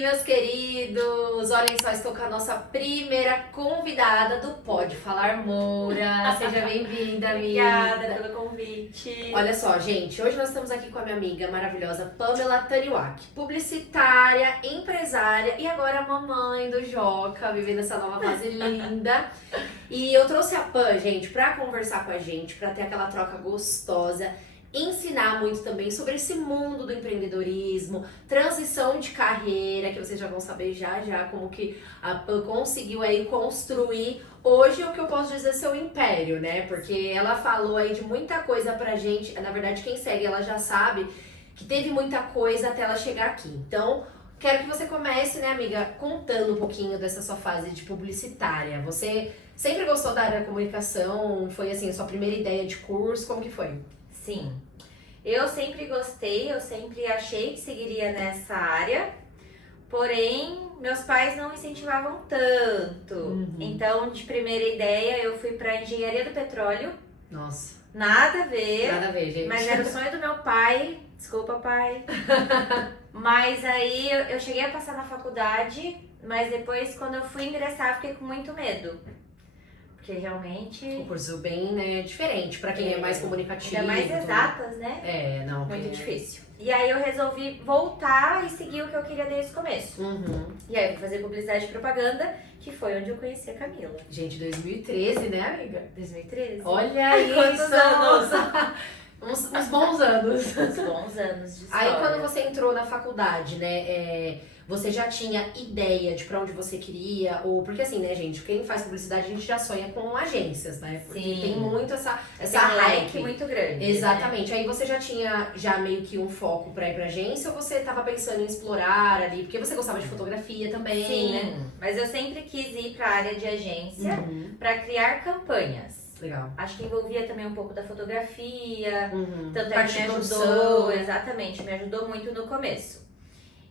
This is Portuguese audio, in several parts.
meus queridos! Olhem só, estou com a nossa primeira convidada do Pode Falar Moura. Seja bem-vinda, amiga. Obrigada pelo convite. Olha só, gente, hoje nós estamos aqui com a minha amiga maravilhosa Pamela Taniwak, publicitária, empresária e agora mamãe do Joca, vivendo essa nova fase linda. E eu trouxe a Pam, gente, pra conversar com a gente, pra ter aquela troca gostosa, ensinar muito também sobre esse mundo do empreendedorismo, transição de carreira, que vocês já vão saber já como que a Pam conseguiu aí construir hoje o que eu posso dizer seu império, né? Porque ela falou aí de muita coisa pra gente, na verdade quem segue ela já sabe que teve muita coisa até ela chegar aqui. Então, quero que você comece, né, amiga, contando um pouquinho dessa sua fase de publicitária. Você sempre gostou da área da comunicação? Foi assim, a sua primeira ideia de curso? Como que foi? Sim, eu sempre gostei, eu sempre achei que seguiria nessa área, porém, meus pais não incentivavam tanto. Então, de primeira ideia, eu fui para engenharia do petróleo. Nossa. Nada a ver, Gente. mas era o sonho do meu pai. Desculpa, pai. Mas aí eu cheguei a passar na faculdade, mas depois, quando eu fui ingressar, fiquei com muito medo. Porque realmente... Um curso bem, né, diferente pra quem é mais comunicativo. Ainda mais exatas, né? Não. Muito difícil. E aí eu resolvi voltar e seguir o que eu queria desde o começo. E aí eu fui fazer publicidade e propaganda, que foi onde eu conheci a Camila. Gente, 2013, né, amiga? 2013. Olha isso! Quantos anos? Uns bons anos. Uns bons anos de história. Aí quando você entrou na faculdade, né, você já tinha ideia de pra onde você queria? Ou porque assim, né, gente, quem faz publicidade a gente já sonha com agências, né? Porque Sim. tem muito essa tem um hype leque muito grande. Exatamente. Aí você já tinha meio que um foco pra ir pra agência ou você tava pensando em explorar ali? Porque você gostava de fotografia também, Sim, né? mas eu sempre quis ir pra área de agência pra criar campanhas. Legal. Acho que envolvia também um pouco da fotografia, tanto é Parte que me de ajudou, produção. exatamente, me ajudou muito no começo.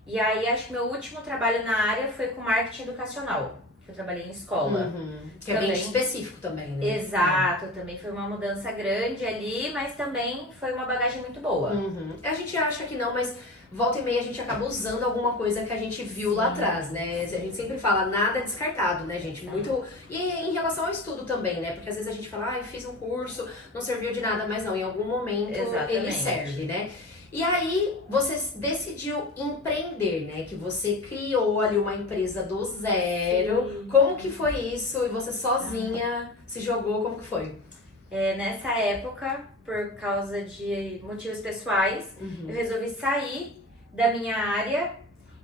E aí, acho que meu último trabalho na área foi com marketing educacional, que eu trabalhei em escola. Que é bem específico também, né? Exato, também foi uma mudança grande ali, mas também foi uma bagagem muito boa. A gente acha que não, mas volta e meia a gente acaba usando alguma coisa que a gente viu lá atrás, né? A gente sempre fala, nada é descartado, né, gente? Muito. E em relação ao estudo também, né? Porque às vezes a gente fala, fiz um curso, não serviu de nada, mas não, em algum momento ele serve, né? E aí você decidiu empreender, né? Que você criou ali uma empresa do zero. Sim. Como que foi isso? E você sozinha se jogou, como que foi? Nessa época, por causa de motivos pessoais, eu resolvi sair da minha área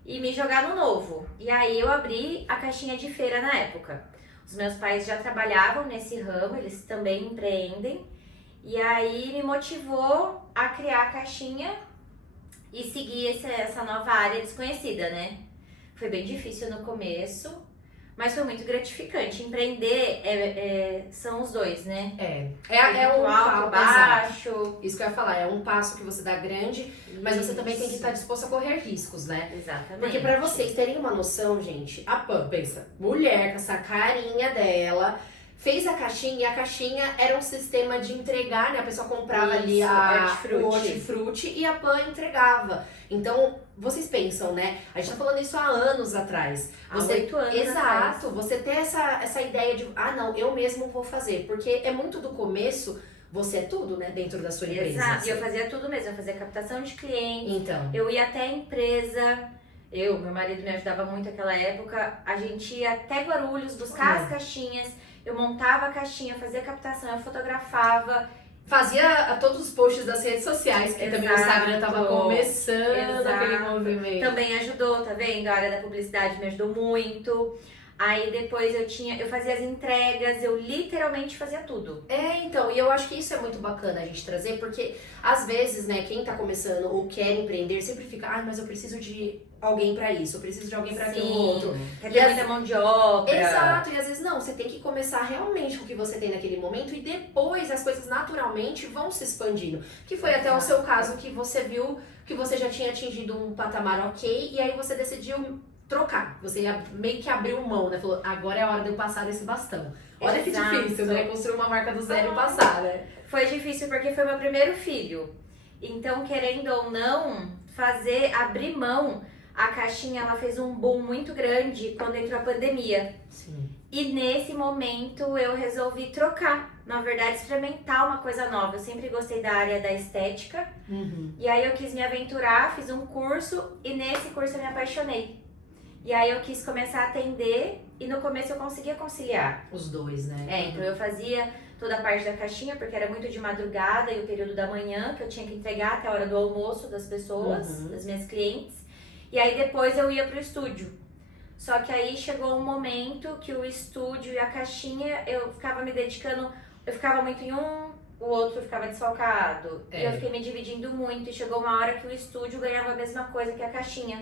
e me jogar no novo. E aí eu abri a caixinha de feira na época. Os meus pais já trabalhavam nesse ramo, eles também empreendem. E aí me motivou a criar a caixinha e seguir essa nova área desconhecida, né? Foi bem difícil no começo, mas foi muito gratificante. Empreender são os dois, né? É um alto, baixo. Isso que eu ia falar, é um passo que você dá grande, mas você também tem que estar disposto a correr riscos, né? Exatamente. Porque pra vocês terem uma noção, gente, a Pam, pensa, mulher com essa carinha dela, fez a caixinha e a caixinha era um sistema de entregar, né? A pessoa comprava ali o hortifruti e a Pam entregava. Então, vocês pensam, né? A gente tá falando isso há anos atrás. Há 8 anos atrás. Exato. Você ter essa ideia de, não, eu mesmo vou fazer. Porque é muito do começo, você é tudo, né? Dentro da sua empresa. Exato. Assim. E eu fazia tudo mesmo. Eu fazia captação de clientes. Então. Eu ia até a empresa. Meu marido me ajudava muito naquela época. A gente ia até Guarulhos buscar as caixinhas. Eu montava a caixinha, fazia captação, eu fotografava. Fazia todos os posts das redes sociais, que também o Instagram tava começando aquele movimento. Também ajudou, tá vendo? A área da publicidade me ajudou muito. Aí depois eu fazia as entregas, eu literalmente fazia tudo. Então, e eu acho que isso é muito bacana a gente trazer, porque às vezes, né, quem tá começando ou quer empreender sempre fica, mas eu preciso de alguém pra isso, eu preciso de alguém pra aquilo outro. Quer ter muita mão de obra. Exato, e às vezes não, você tem que começar realmente com o que você tem naquele momento e depois as coisas naturalmente vão se expandindo. Que foi até o seu caso que você viu que você já tinha atingido um patamar ok e aí você decidiu trocar. Você meio que abriu mão, né? Falou, agora é a hora de eu passar esse bastão. Olha que difícil, né? Construir uma marca do zero e passar, né? Foi difícil porque foi meu primeiro filho. Então, querendo ou não, abrir mão a caixinha ela fez um boom muito grande quando entrou a pandemia. Sim. E nesse momento eu resolvi trocar, na verdade experimentar uma coisa nova. Eu sempre gostei da área da estética. E aí eu quis me aventurar, fiz um curso e nesse curso eu me apaixonei. E aí eu quis começar a atender e no começo eu conseguia conciliar. Os dois, né? Então eu fazia toda a parte da caixinha, porque era muito de madrugada e o período da manhã, que eu tinha que entregar até a hora do almoço das pessoas, das minhas clientes. E aí depois eu ia pro estúdio. Só que aí chegou um momento que o estúdio e a caixinha, eu ficava me dedicando, eu ficava muito em um, o outro ficava desfalcado. E eu fiquei me dividindo muito e chegou uma hora que o estúdio ganhava a mesma coisa que a caixinha.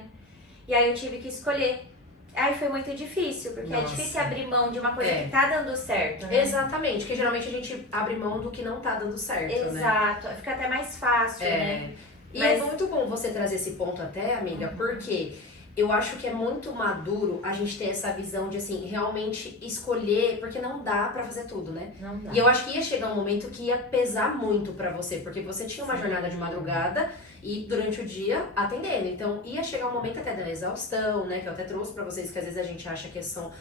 E aí eu tive que escolher. Aí foi muito difícil, porque é difícil abrir mão de uma coisa que tá dando certo, né? Exatamente, porque geralmente a gente abre mão do que não tá dando certo, Exato, fica até mais fácil, né? E é muito bom você trazer esse ponto até, amiga, porque eu acho que é muito maduro a gente ter essa visão de, assim, realmente escolher, porque não dá pra fazer tudo, né? Não dá. E eu acho que ia chegar um momento que ia pesar muito pra você, porque você tinha uma jornada de madrugada e durante o dia atendendo. Então ia chegar um momento até da exaustão, né? Que eu até trouxe pra vocês, que às vezes a gente acha que são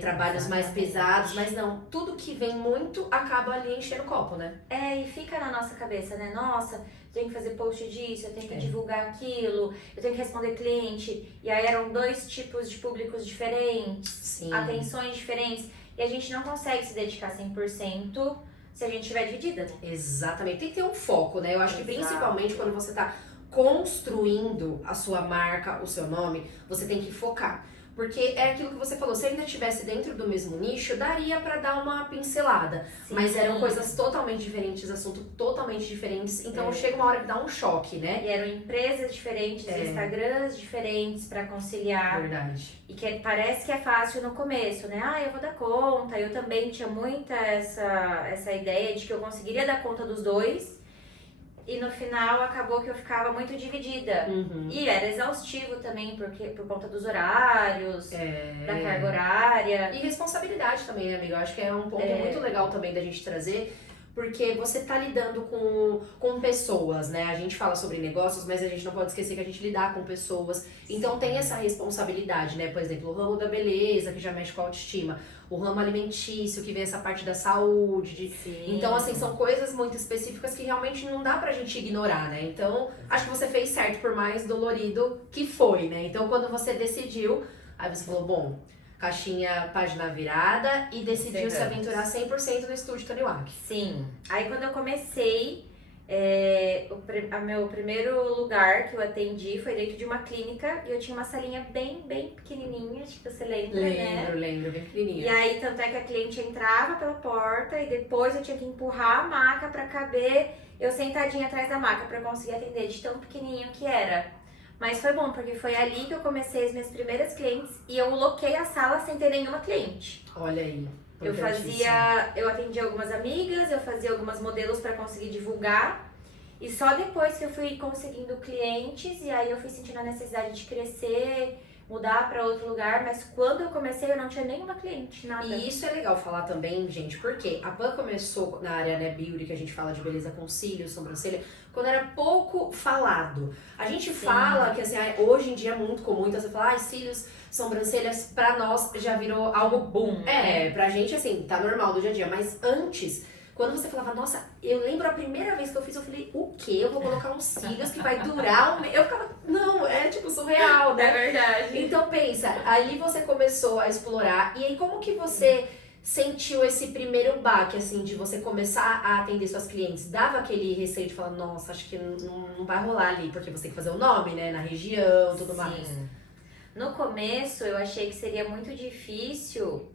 trabalhos mais pesados, mas não, tudo que vem muito acaba ali enchendo o copo, né? E fica na nossa cabeça, né? Nossa, eu tenho que fazer post disso, eu tenho que divulgar aquilo, eu tenho que responder cliente. E aí eram 2 tipos de públicos diferentes, atenções diferentes. E a gente não consegue se dedicar 100% se a gente estiver dividida. Exatamente, tem que ter um foco, né? Eu acho que principalmente quando você tá construindo a sua marca, o seu nome, você tem que focar. Porque é aquilo que você falou, se ele ainda estivesse dentro do mesmo nicho, daria pra dar uma pincelada. Mas eram coisas totalmente diferentes, assuntos totalmente diferentes, então chega uma hora que dá um choque, né? E eram empresas diferentes, Instagrams diferentes pra conciliar. Verdade. E que parece que é fácil no começo, né? Eu vou dar conta. Eu também tinha muita essa ideia de que eu conseguiria dar conta dos dois. E no final acabou que eu ficava muito dividida. E era exaustivo também, porque por conta dos horários, da carga horária. E responsabilidade também, né, amiga? Eu acho que é um ponto muito legal também da gente trazer, porque você tá lidando com pessoas, né? A gente fala sobre negócios, mas a gente não pode esquecer que a gente lidar com pessoas. Então tem essa responsabilidade, né? Por exemplo, o ramo da beleza, que já mexe com a autoestima. O ramo alimentício, que vem essa parte da saúde. Então, assim, são coisas muito específicas que realmente não dá pra gente ignorar, né? Então, acho que você fez certo, por mais dolorido que foi, né? Então, quando você decidiu, aí você falou, bom, caixinha, página virada, e decidiu se aventurar 100% no estúdio Taniwak. Sim. Aí, quando eu comecei, o meu primeiro lugar que eu atendi foi dentro de uma clínica e eu tinha uma salinha bem pequenininha, acho que você lembra, né? Lembro, bem pequenininha. E aí, tanto é que a cliente entrava pela porta e depois eu tinha que empurrar a maca pra caber eu sentadinha atrás da maca pra conseguir atender, de tão pequenininho que era. Mas foi bom, porque foi ali que eu comecei as minhas primeiras clientes e eu loquei a sala sem ter nenhuma cliente. Olha aí. Eu atendia algumas amigas, eu fazia algumas modelos para conseguir divulgar. E só depois que eu fui conseguindo clientes, e aí eu fui sentindo a necessidade de crescer, mudar para outro lugar. Mas quando eu comecei, eu não tinha nenhuma cliente, nada. E isso é legal falar também, gente, porque a Pan começou na área, né, beauty, que a gente fala de beleza com cílios, sobrancelha, quando era pouco falado. A gente fala que, assim, hoje em dia é muito comum, então você fala, cílios, sobrancelhas, pra nós já virou algo boom. Pra gente, assim, tá normal do dia a dia, mas antes, quando você falava, nossa, eu lembro a primeira vez que eu fiz, eu falei, o quê? Eu vou colocar uns cílios que vai durar um mês. Eu ficava, não, é tipo surreal, né? É verdade. Então pensa, aí você começou a explorar, e aí como que você sentiu esse primeiro baque, assim, de você começar a atender suas clientes? Dava aquele receio de falar, nossa, acho que não vai rolar ali, porque você tem que fazer o nome, né, na região, tudo mais. No começo eu achei que seria muito difícil,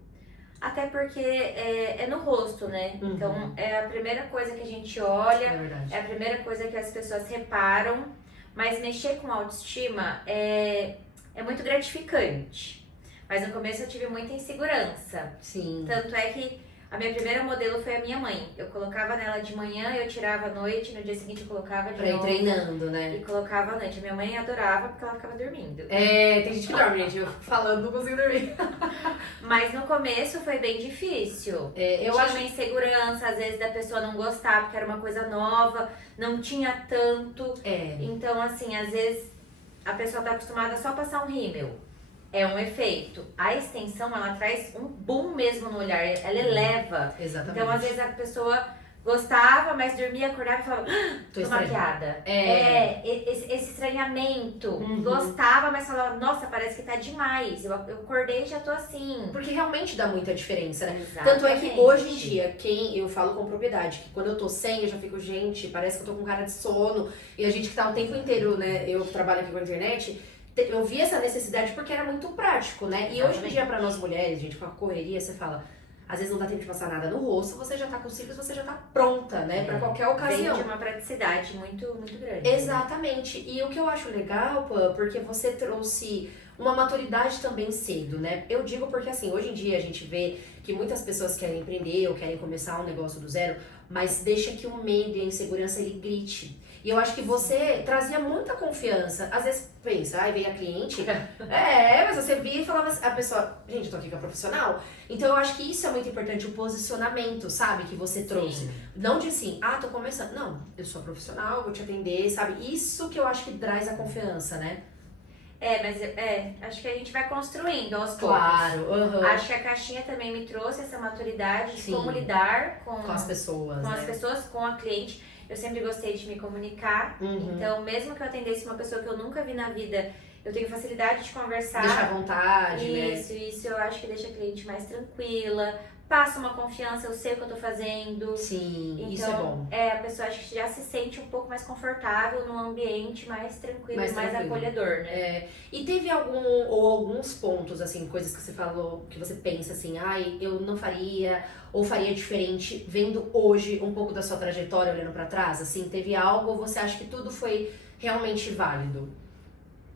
até porque é no rosto, né? Então é a primeira coisa que a gente olha, é a primeira coisa que as pessoas reparam, mas mexer com autoestima é muito gratificante. Mas no começo eu tive muita insegurança. Sim. Tanto é que a minha primeira modelo foi a minha mãe. Eu colocava nela de manhã, eu tirava à noite, no dia seguinte eu colocava de pra ir novo. treinando, né? E colocava à noite. A minha mãe adorava porque ela ficava dormindo. Tem gente que dorme, gente. Eu falando, não consigo dormir. Mas no começo foi bem difícil. Eu tinha acho uma insegurança, às vezes, da pessoa não gostar porque era uma coisa nova, não tinha tanto. Então, assim, às vezes a pessoa tá acostumada só a passar um rímel. É um efeito. A extensão, ela traz um boom mesmo no olhar, ela eleva. Exatamente. Então, às vezes, a pessoa gostava, mas dormia, acordava e falava, tô maquiada. Esse estranhamento. Gostava, mas falava, nossa, parece que tá demais. Eu acordei e já tô assim. Porque realmente dá muita diferença, né? Exatamente. Tanto é que hoje em dia, eu falo com propriedade, que quando eu tô sem, eu já fico, gente, parece que eu tô com cara de sono. E a gente que tá o tempo inteiro, né? Eu trabalho aqui com a internet, eu vi essa necessidade porque era muito prático, né? E hoje em dia, pra nós mulheres, gente, com a correria, você fala, às vezes não dá tempo de passar nada no rosto, você já tá com cílios, você já tá pronta, né? Pra qualquer ocasião. Vem de uma praticidade muito, muito grande. Exatamente. E o que eu acho legal, Pã, porque você trouxe uma maturidade também cedo, né? Eu digo porque, assim, hoje em dia a gente vê que muitas pessoas querem empreender ou querem começar um negócio do zero, mas deixa que o medo e a insegurança, ele grite. E eu acho que você trazia muita confiança. Às vezes pensa, ai, veio a cliente. Mas você via e falava assim, a pessoa, gente, eu tô aqui com a profissional. Então eu acho que isso é muito importante, o posicionamento, sabe, que você trouxe. Sim. Não de assim, tô começando. Não, eu sou profissional, vou te atender, sabe? Isso que eu acho que traz a confiança, né? Acho que a gente vai construindo aos poucos. Claro, Acho que a caixinha também me trouxe essa maturidade de Sim. como lidar com as pessoas, com né? as pessoas, com a cliente. Eu sempre gostei de me comunicar, então mesmo que eu atendesse uma pessoa que eu nunca vi na vida, eu tenho facilidade de conversar. Deixa à vontade, né? Isso eu acho que deixa a cliente mais tranquila, passa uma confiança, eu sei o que eu tô fazendo. Sim, então, isso é bom. A pessoa acho que já se sente um pouco mais confortável num ambiente mais tranquilo, mais acolhedor, né? E teve alguns pontos, assim, coisas que você falou, que você pensa assim, eu não faria, ou faria diferente, vendo hoje um pouco da sua trajetória, olhando pra trás, assim, teve algo, ou você acha que tudo foi realmente válido?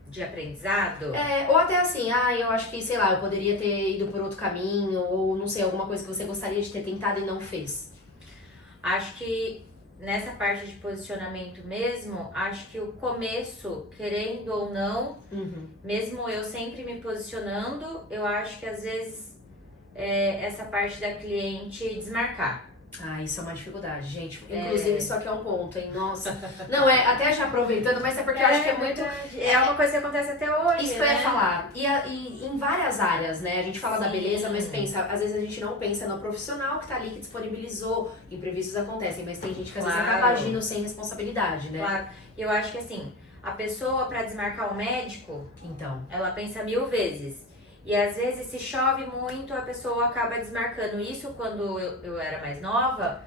De aprendizado? Ou até assim, eu acho que, sei lá, eu poderia ter ido por outro caminho, ou não sei, alguma coisa que você gostaria de ter tentado e não fez. Acho que nessa parte de posicionamento mesmo, acho que o começo, querendo ou não, mesmo eu sempre me posicionando, eu acho que às vezes essa parte da cliente desmarcar. Isso é uma dificuldade, gente. Inclusive, isso aqui é um ponto, hein? Nossa. Não, até já aproveitando, mas é porque eu acho que é muito... É uma coisa que acontece até hoje, Isso que eu ia falar. E em várias áreas, né? A gente fala da beleza, mas pensa, às vezes a gente não pensa no profissional que tá ali, que disponibilizou. Imprevistos acontecem, mas tem gente que às vezes acaba agindo sem responsabilidade, né? Claro. E eu acho que assim, a pessoa pra desmarcar o médico, então, ela pensa 1000 vezes. E às vezes, se chove muito, a pessoa acaba desmarcando. Isso quando eu era mais nova,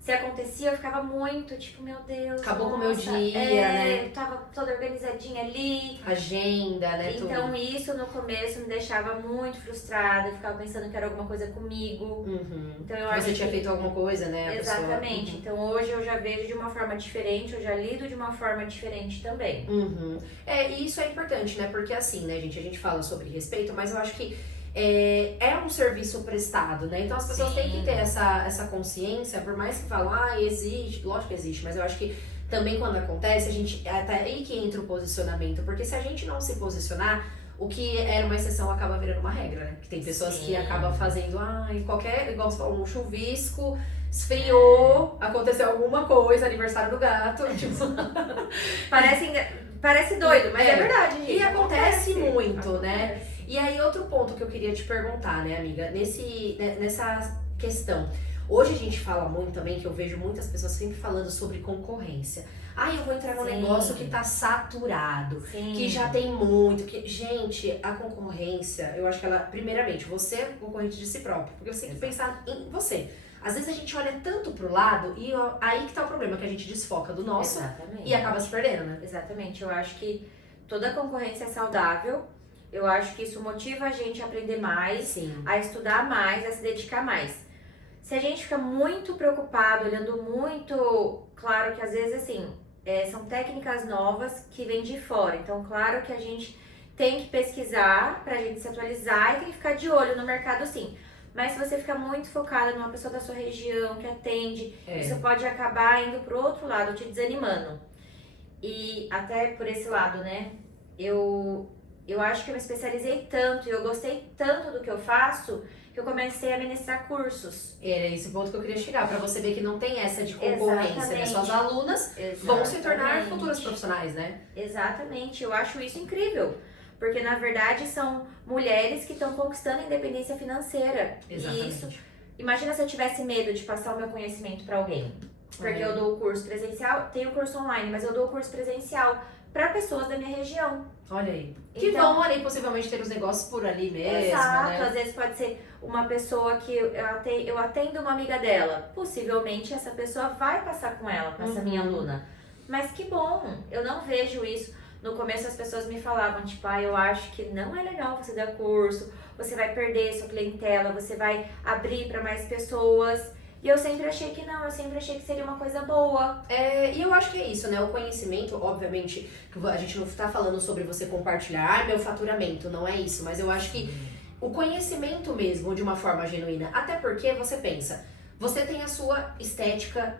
se acontecia, eu ficava muito, tipo, meu Deus. Acabou com o meu dia, né? Eu tava toda organizadinha ali. Agenda, né? Então, isso no começo me deixava muito frustrada. Eu ficava pensando que era alguma coisa comigo. Então, eu acho Você tinha feito alguma coisa, né? Exatamente. Então, hoje eu já vejo de uma forma diferente, eu já lido de uma forma diferente também. E isso é importante, né? Porque assim, né, gente, a gente fala sobre respeito, mas eu acho que é um serviço prestado, né? Então as pessoas têm que ter essa consciência, por mais que falam, existe, lógico que existe, mas eu acho que também quando acontece, a gente, até aí que entra o posicionamento, porque se a gente não se posicionar, o que era uma exceção acaba virando uma regra, né? Que tem pessoas que acabam fazendo, igual você falou, um chuvisco, esfriou, aconteceu alguma coisa, aniversário do gato, tipo... Parece doido, mas é verdade, gente. E acontece muito, né? E aí, outro ponto que eu queria te perguntar, né, amiga? Nessa questão. Hoje a gente fala muito também, que eu vejo muitas pessoas sempre falando sobre concorrência. Eu vou entrar num negócio que tá saturado, que já tem muito. Gente, a concorrência, eu acho que ela, primeiramente, você é concorrente de si próprio, porque você tem que pensar em você. Às vezes a gente olha tanto pro lado e aí que tá o problema, que a gente desfoca do nosso e acaba se perdendo, né? Exatamente, eu acho que toda concorrência é saudável. Eu acho que isso motiva a gente a aprender mais, a estudar mais, a se dedicar mais. Se a gente fica muito preocupado, olhando muito, claro que às vezes assim, são técnicas novas que vêm de fora. Então, claro que a gente tem que pesquisar pra gente se atualizar e tem que ficar de olho no mercado sim. Mas se você ficar muito focada numa pessoa da sua região que atende, isso pode acabar indo pro outro lado, te desanimando. E até por esse lado, né? Eu eu acho que eu me especializei tanto e eu gostei tanto do que eu faço que eu comecei a ministrar cursos. É esse ponto que eu queria chegar, pra você ver que não tem essa de concorrência, né? Exatamente. Suas alunas vão se tornar Exatamente. futuras profissionais, né? Exatamente, eu acho isso incrível. Porque na verdade são mulheres que estão conquistando a independência financeira. Exatamente. E isso, imagina se eu tivesse medo de passar o meu conhecimento para alguém. Porque eu dou o curso presencial, tenho o curso online, mas eu dou o curso presencial para pessoas da minha região. Olha aí. Que Então, vão ali possivelmente ter os negócios por ali mesmo, exato, né? às vezes pode ser uma pessoa que eu atendo uma amiga dela. Possivelmente essa pessoa vai passar com ela, com essa minha aluna. Mas que bom, eu não vejo isso. No começo as pessoas me falavam, tipo, eu acho que não é legal você dar curso, você vai perder sua clientela, você vai abrir para mais pessoas. E eu sempre achei que não, eu sempre achei que seria uma coisa boa. E eu acho que é isso, né? O conhecimento, obviamente, que a gente não tá falando sobre você compartilhar meu faturamento, não é isso. Mas eu acho que o conhecimento mesmo, de uma forma genuína. Até porque você pensa, você tem a sua estética,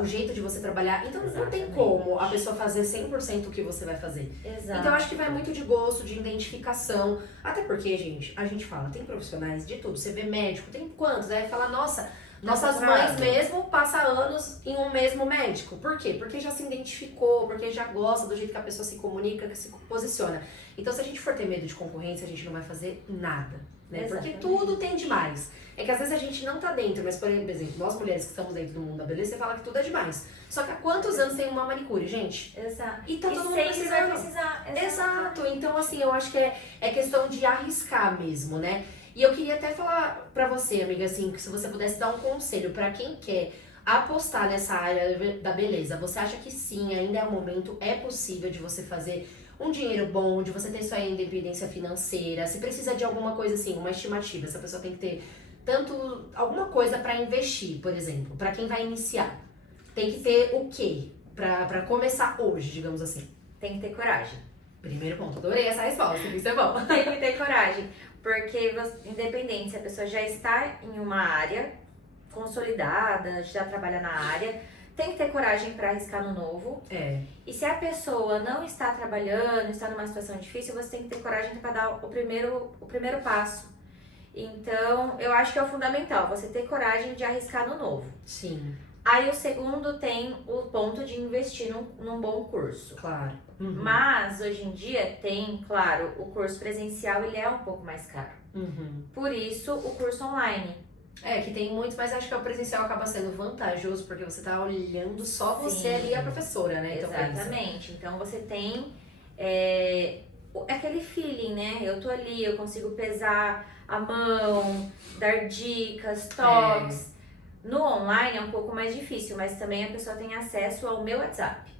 o jeito de você trabalhar. Então não tem como a pessoa fazer 100% o que você vai fazer. Exato. Então eu acho que vai muito de gosto, de identificação. Até porque, gente, a gente fala, tem profissionais de tudo. Você vê médico, tem quantos? Aí fala, nossa... Nossas mães mesmo passam anos em um mesmo médico. Por quê? Porque já se identificou, porque já gosta do jeito que a pessoa se comunica, que se posiciona. Então, se a gente for ter medo de concorrência, a gente não vai fazer nada, né? Porque tudo tem demais. É que às vezes a gente não tá dentro, mas, por exemplo, nós mulheres que estamos dentro do mundo da beleza, você fala que tudo é demais. Só que há quantos anos tem uma manicure, gente? Exato. E tá todo mundo sempre vai precisando. precisar. Exato. Então, assim, eu acho que é questão de arriscar mesmo, né? E eu queria até falar pra você, amiga, assim, que se você pudesse dar um conselho pra quem quer apostar nessa área da beleza, você acha que sim, ainda é um momento, é possível de você fazer um dinheiro bom, de você ter sua independência financeira, se precisa de alguma coisa assim, uma estimativa, se a pessoa tem que ter alguma coisa pra investir, por exemplo, pra quem vai iniciar, tem que ter o quê pra começar hoje, digamos assim? Tem que ter coragem. Primeiro ponto, adorei essa resposta, isso é bom. Tem que ter coragem. Porque, independente se a pessoa já está em uma área consolidada, já trabalha na área, tem que ter coragem para arriscar no novo. E se a pessoa não está trabalhando, está numa situação difícil, você tem que ter coragem para dar o primeiro passo. Então, eu acho que é o fundamental, você ter coragem de arriscar no novo. Sim. Aí o segundo tem o ponto de investir num bom curso. Claro. Uhum. Mas hoje em dia tem, claro, o curso presencial ele é um pouco mais caro. Uhum. Por isso o curso online. Que tem muitos, mas acho que o presencial acaba sendo vantajoso porque você tá olhando só você ali e a professora, né? Exatamente. Então você tem aquele feeling, né? Eu tô ali, eu consigo pesar a mão, dar dicas, toques. No online é um pouco mais difícil, mas também a pessoa tem acesso ao meu WhatsApp.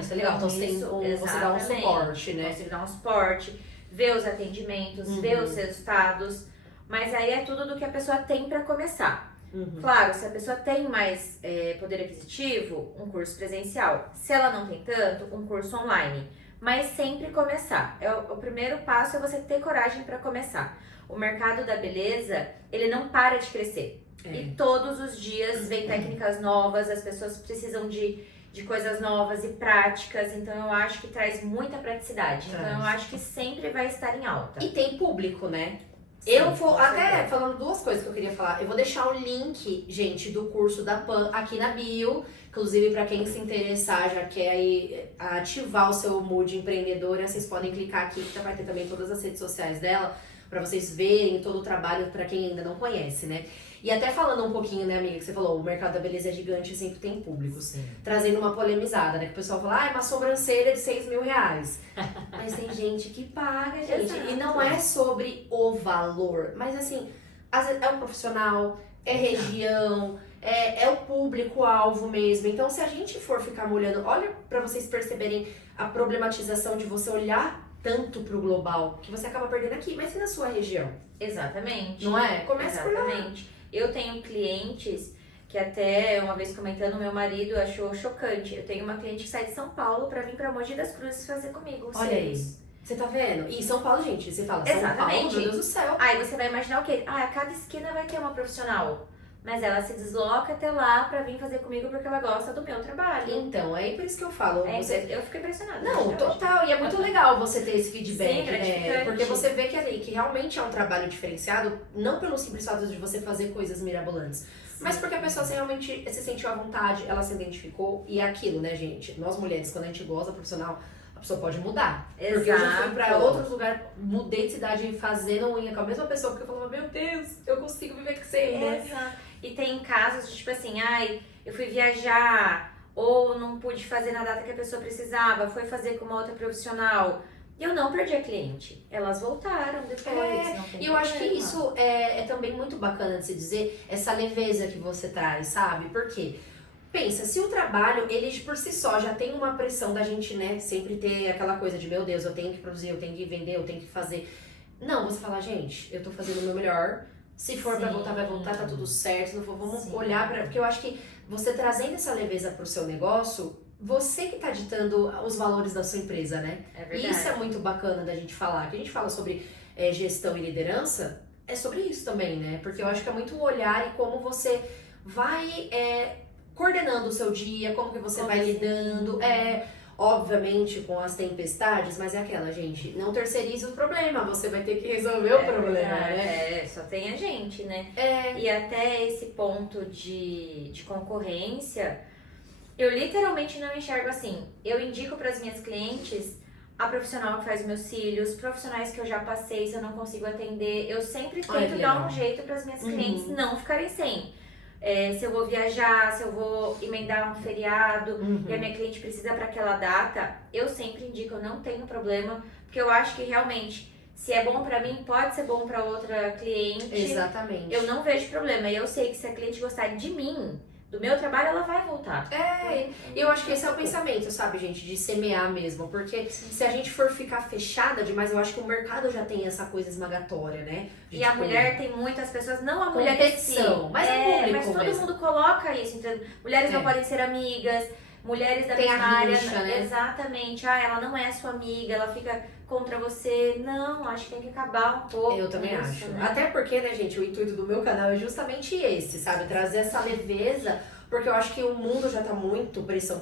Isso é legal. Então você dá um suporte, né? Você dá um suporte, vê os atendimentos, vê os resultados. Mas aí é tudo do que a pessoa tem para começar. Claro, se a pessoa tem mais poder aquisitivo, um curso presencial. Se ela não tem tanto, um curso online. Mas sempre começar. O primeiro passo é você ter coragem para começar. O mercado da beleza, ele não para de crescer. E todos os dias vem técnicas novas, as pessoas precisam de coisas novas e práticas, então eu acho que traz muita praticidade. Então eu acho que sempre vai estar em alta. E tem público, né? Sim, Eu vou, até falando duas coisas que eu queria falar, eu vou deixar o link, gente, do curso da Pan aqui na bio, inclusive pra quem se interessar, já quer aí ativar o seu mood empreendedora, vocês podem clicar aqui, que vai ter também todas as redes sociais dela, pra vocês verem todo o trabalho, pra quem ainda não conhece, né? E até falando um pouquinho, né, amiga, que você falou, o mercado da beleza é gigante e sempre tem públicos. Sim. Trazendo uma polemizada, né? Que o pessoal fala, é uma sobrancelha de 6 mil reais. Mas tem gente que paga, gente. Exato. E não é sobre o valor. Mas assim, às vezes é um profissional, é região, é o público-alvo mesmo. Então, se a gente for ficar molhando, olha pra vocês perceberem a problematização de você olhar tanto pro global, que você acaba perdendo aqui, mas e na sua região? Exatamente. Não é? Começa por lá. Eu tenho clientes que até uma vez comentando, meu marido achou chocante. Eu tenho uma cliente que sai de São Paulo pra vir pra Mogi das Cruzes fazer comigo. Olha aí. Você tá vendo? E São Paulo, gente, você fala São Paulo, meu Deus do céu. Aí você vai imaginar o quê? A cada esquina vai ter uma profissional. mas ela se desloca até lá pra vir fazer comigo porque ela gosta do meu trabalho. Então, é por isso que eu falo. Eu fico impressionada. Não, total. E é muito legal você ter esse feedback, Sim, gratificante. porque você vê que realmente é um trabalho diferenciado, não pelo simples fato de você fazer coisas mirabolantes, mas porque a pessoa realmente se sentiu à vontade, ela se identificou, e é aquilo, né, gente? Nós mulheres, quando a gente gosta profissional, a pessoa pode mudar. Exato. Porque eu já fui pra outros lugares, mudei de cidade fazendo unha com a mesma pessoa, porque eu falava, meu Deus, eu consigo viver com você ainda. Exato. E tem casos de tipo assim, ai, eu fui viajar, ou não pude fazer na data que a pessoa precisava, foi fazer com uma outra profissional. E eu não perdi a cliente. Elas voltaram depois. Não tem E eu acho que problema. isso é também muito bacana de se dizer, essa leveza que você traz, sabe? Por quê? Pensa, se o trabalho, ele por si só já tem uma pressão da gente, né, sempre ter aquela coisa de, meu Deus, eu tenho que produzir, eu tenho que vender, eu tenho que fazer. Não, você fala, gente, eu tô fazendo o meu melhor. Se for pra voltar, vai voltar, tá tudo certo. Se não for, vamos olhar pra... Porque eu acho que você trazendo essa leveza pro seu negócio, você que tá ditando os valores da sua empresa, né? É verdade. E isso é muito bacana da gente falar. Que a gente fala sobre gestão e liderança, é sobre isso também, né? Porque eu acho que é muito o olhar e como você vai coordenando o seu dia, como que você vai lidando. Obviamente com as tempestades, mas é aquela, gente, não terceirize o problema, você vai ter que resolver o problema, né? Só tem a gente, né? E até esse ponto de concorrência, eu literalmente não enxergo assim. Eu indico para as minhas clientes a profissional que faz meus cílios, profissionais que eu já passei, se eu não consigo atender, eu sempre tento dar um jeito para as minhas clientes não ficarem sem. Se eu vou viajar, se eu vou emendar um feriado e a minha cliente precisa para aquela data, eu sempre indico, eu não tenho problema, porque eu acho que realmente, se é bom para mim, pode ser bom para outra cliente. Exatamente. Eu não vejo problema, e eu sei que se a cliente gostar de mim, do meu trabalho, ela vai voltar. E eu acho que esse é o pensamento, sabe, gente, de semear mesmo, porque se a gente for ficar fechada demais, eu acho que o mercado já tem essa coisa esmagatória, né? E a mulher tem muitas pessoas, não a mulher em si, mas é público mas todo mesmo. mundo coloca isso, então, mulheres não podem ser amigas, mulheres da Tem mesma a área, rixa, né? exatamente, ela não é sua amiga, ela fica contra você, não, acho que tem que acabar um pouco. Eu também isso, acho. né? Até porque, né, gente, o intuito do meu canal é justamente esse, sabe? Trazer essa leveza, porque eu acho que o mundo já tá muito pressão.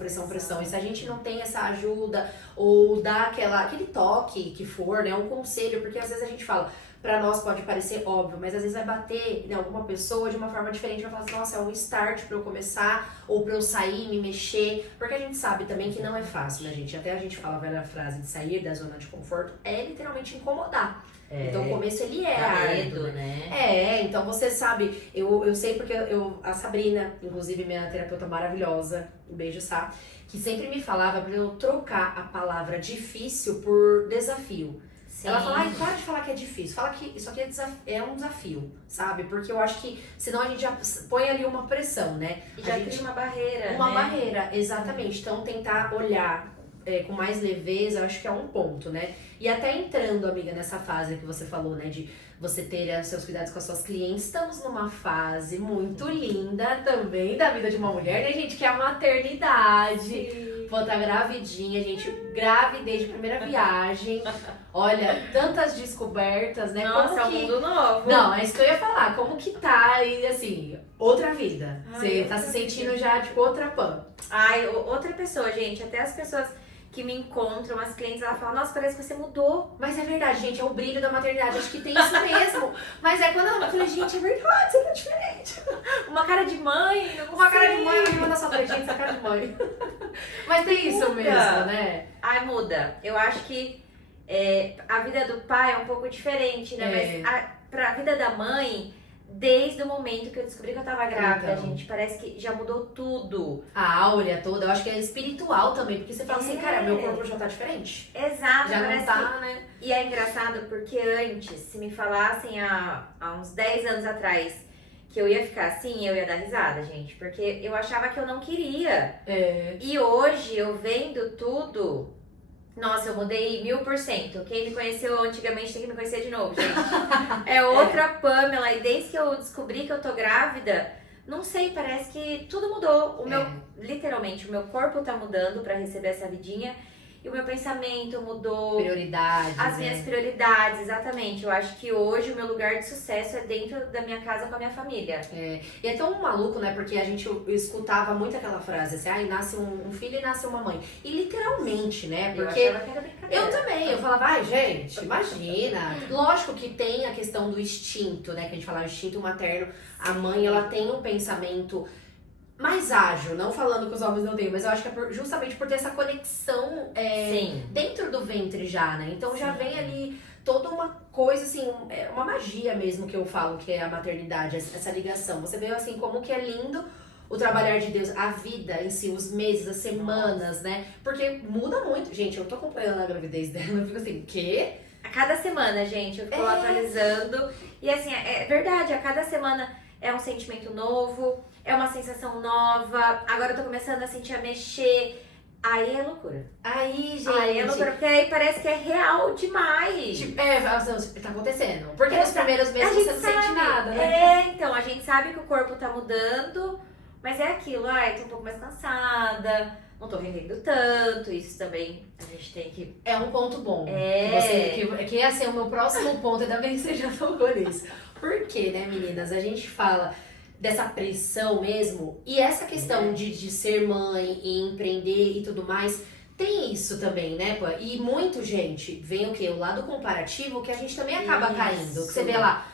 E se a gente não tem essa ajuda, ou dar aquele toque que for, né, um conselho, porque às vezes a gente fala, pra nós pode parecer óbvio, mas às vezes vai bater em alguma pessoa de uma forma diferente, vai falar assim, nossa, é um start pra eu começar, ou pra eu sair, me mexer, porque a gente sabe também que não é fácil, né, gente? Até a gente fala a velha frase de sair da zona de conforto, é literalmente incomodar. Então o começo ele é árduo, né? Então você sabe, eu sei porque a Sabrina, inclusive minha terapeuta maravilhosa, um beijo, Sá, que sempre me falava pra eu trocar a palavra difícil por desafio. Sim. Ela fala, para de falar que é difícil, fala que isso aqui é um desafio, sabe? Porque eu acho que senão a gente já põe ali uma pressão, né? E já cria uma barreira, Uma barreira, exatamente. Então tentar olhar com mais leveza, eu acho que é um ponto, né? E até entrando, amiga, nessa fase que você falou, né? De você ter os seus cuidados com as suas clientes, estamos numa fase muito linda também da vida de uma mulher, né, gente? Que é a maternidade. Sim. Pô, tá gravidinha, gente. Gravidez de primeira viagem. Olha, tantas descobertas, né? Nossa, como é um mundo novo. Não, é isso que eu ia falar. Como que tá, e assim, outra vida. Você tá se sentindo já, tipo, outra Pam. Ai, outra pessoa, gente. Até as pessoas que me encontram, as clientes, ela fala, nossa, parece que você mudou. Mas é verdade, gente, é o brilho da maternidade, acho que tem isso mesmo. Mas é quando eu falei, gente, é verdade, você tá diferente. Uma cara de mãe, não Uma cara sei. de mãe, eu mando só pra gente, essa cara de mãe. Mas tem isso Muda. mesmo, né? Ai, muda. Eu acho que a vida do pai é um pouco diferente, né? Mas pra vida da mãe, desde o momento que eu descobri que eu tava grávida, Então. gente, parece que já mudou tudo. A áurea toda, eu acho que é espiritual também, porque você fala assim, cara, meu corpo já tá diferente. Exato, Já não parece tá, né? E é engraçado porque antes, se me falassem há uns 10 anos atrás que eu ia ficar assim, eu ia dar risada, gente. Porque eu achava que eu não queria. E hoje, eu vendo tudo... Nossa, eu mudei 1000%. Quem me conheceu antigamente tem que me conhecer de novo, gente. É outra Pamela. E desde que eu descobri que eu tô grávida, não sei, parece que tudo mudou. Literalmente, o meu corpo tá mudando pra receber essa vidinha. e o meu pensamento mudou. Prioridades, As minhas prioridades, exatamente. Eu acho que hoje o meu lugar de sucesso é dentro da minha casa com a minha família. E é tão maluco, né? Porque a gente escutava muito aquela frase assim, ai, nasce um filho e nasce uma mãe. E literalmente, né? Porque Eu achava que era brincadeira. eu também, eu falava, ai, gente, imagina. Lógico que tem a questão do instinto, né? Que a gente fala, o instinto materno. A mãe, ela tem um pensamento mais ágil, não falando que os homens não têm, mas eu acho que é justamente por ter essa conexão Sim. dentro do ventre já, né? Então já Sim. vem ali toda uma coisa, assim, uma magia mesmo que eu falo que é a maternidade, essa ligação. Você vê, assim, como que é lindo o trabalhar de Deus, a vida em si, os meses, as semanas, né? Porque muda muito. Gente, eu tô acompanhando a gravidez dela, eu fico assim, quê? A cada semana, gente, eu fico lá atualizando. E assim, é verdade, a cada semana é um sentimento novo, é uma sensação nova. Agora eu tô começando a sentir a mexer. Aí é loucura. Aí, gente. Aí é loucura, porque aí parece que é real demais. Tipo, tá acontecendo. Porque nos primeiros meses você não sente nada, né? Então, a gente sabe que o corpo tá mudando, mas é aquilo, ai, tô um pouco mais cansada, não tô rendendo tanto, isso também a gente tem que... É um ponto bom. Que ia ser o meu próximo ponto, ainda bem que você já tocou nisso. Por quê, né, meninas? A gente fala dessa pressão mesmo, e essa questão de ser mãe e empreender e tudo mais, tem isso também, né, pô? E muito, gente, vem o quê? O lado comparativo que a gente também acaba caindo. Que você vê lá,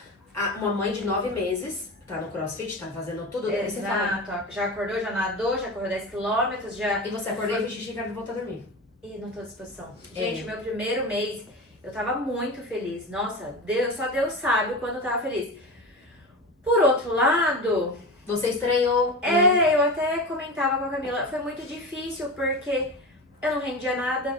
uma mãe de 9 meses, tá no CrossFit, tá fazendo tudo, daí você fala... Exato, já acordou, já nadou, já correu 10 km, já... E você acordou e fez xixi e quer voltar a dormir. E não tô à disposição. Gente, meu primeiro mês, eu tava muito feliz. Nossa, só Deus sabe o quanto eu tava feliz. Por outro lado... Você estranhou. Eu até comentava com a Camila, foi muito difícil porque eu não rendia nada,